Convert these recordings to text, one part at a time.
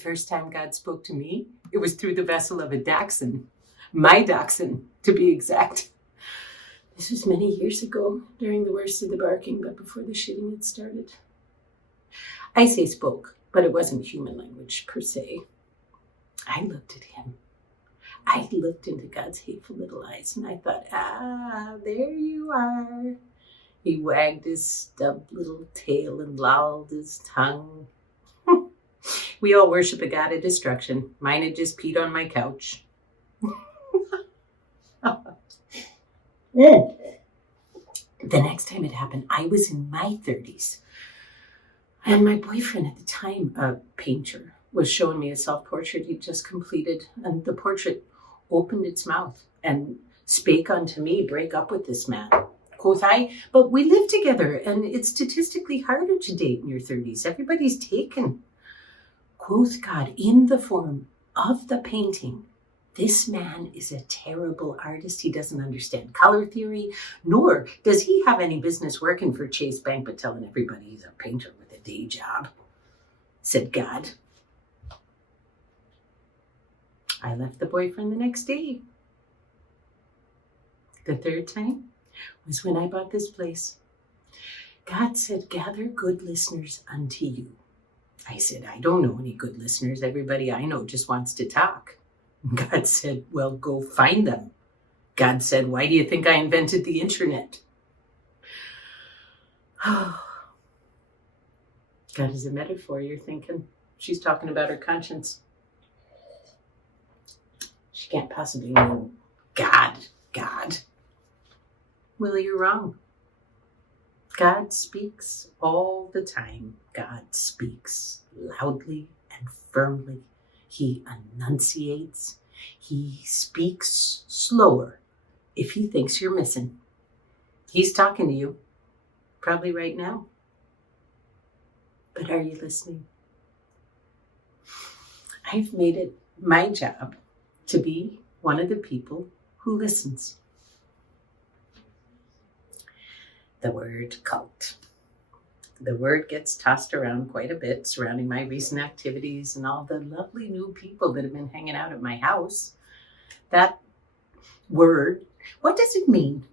first time God spoke to me, it was through the vessel of a dachshund. My dachshund, to be exact. This was many years ago, during the worst of the barking, but before the shitting had started. I say spoke, but it wasn't human language per se. I looked at him. I looked into God's hateful little eyes, and I thought, there you are. He wagged his stubbed little tail and lolled his tongue. We all worship a God of destruction. Mine had just peed on my couch. The next time it happened, I was in my 30s. And my boyfriend at the time, a painter, was showing me a self-portrait he'd just completed. And the portrait opened its mouth and spake unto me, break up with this man. Quoth I, but we live together, and it's statistically harder to date in your 30s. Everybody's taken. Quoth God, in the form of the painting, this man is a terrible artist. He doesn't understand color theory, nor does he have any business working for Chase Bank, but telling everybody he's a painter with a day job, said God. I left the boyfriend the next day. The third time was when I bought this place. God said, gather good listeners unto you. I said, I don't know any good listeners. Everybody I know just wants to talk. God said, well, go find them. God said, why do you think I invented the internet? God is a metaphor, you're thinking. She's talking about her conscience. She can't possibly mean God. Well, you're wrong. God speaks all the time. God speaks loudly and firmly. He enunciates. He speaks slower if he thinks you're missing. He's talking to you, probably right now. But are you listening? I've made it my job to be one of the people who listens. The word cult. The word gets tossed around quite a bit surrounding my recent activities and all the lovely new people that have been hanging out at my house. That word, what does it mean?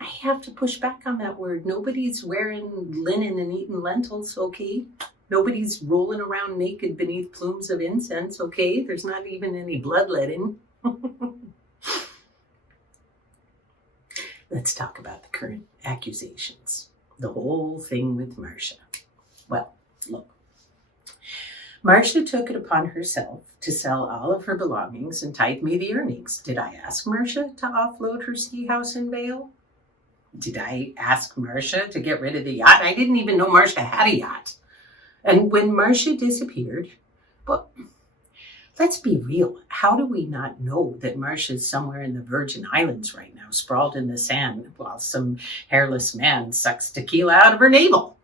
I have to push back on that word. Nobody's wearing linen and eating lentils, okay? Nobody's rolling around naked beneath plumes of incense, okay? There's not even any bloodletting. Let's talk about the current accusations. The whole thing with Marcia. Well, look. Marcia took it upon herself to sell all of her belongings and tithe me the earnings. Did I ask Marcia to offload her ski house in Vail? Did I ask Marcia to get rid of the yacht? I didn't even know Marcia had a yacht. And when Marcia disappeared, well, let's be real. How do we not know that Marcia's somewhere in the Virgin Islands right now, sprawled in the sand, while some hairless man sucks tequila out of her navel?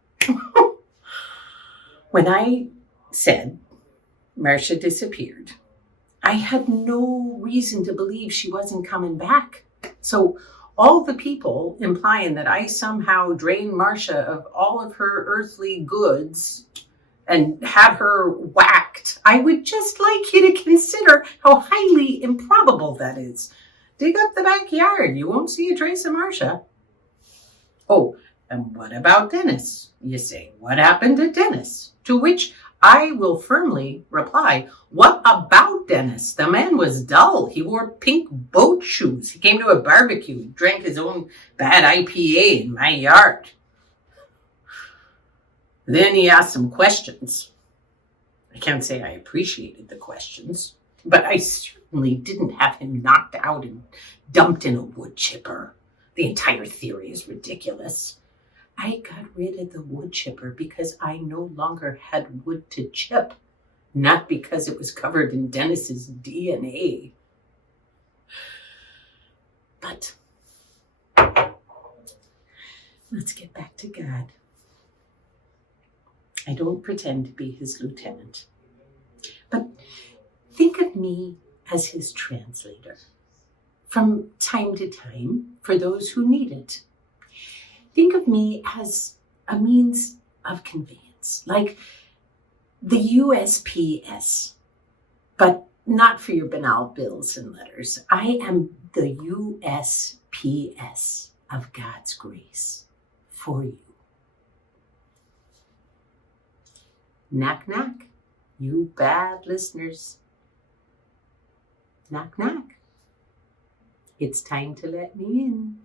When I said Marcia disappeared, I had no reason to believe she wasn't coming back. So all the people implying that I somehow drained Marcia of all of her earthly goods and had her whacked, I would just like you to consider how highly improbable that is. Dig up the backyard. You won't see a trace of Marcia. Oh, and what about Dennis? You say, what happened to Dennis? To which I will firmly reply, what about Dennis? The man was dull. He wore pink boat shoes. He came to a barbecue. He drank his own bad IPA in my yard. Then he asked some questions. I can't say I appreciated the questions, but I certainly didn't have him knocked out and dumped in a wood chipper. The entire theory is ridiculous. I got rid of the wood chipper because I no longer had wood to chip, not because it was covered in Dennis's DNA. But let's get back to God. I don't pretend to be his lieutenant, but think of me as his translator from time to time for those who need it. Think of me as a means of conveyance, like the USPS, but not for your banal bills and letters. I am the USPS of God's grace for you. Knock, knock, you bad listeners. Knock, knock. It's time to let me in.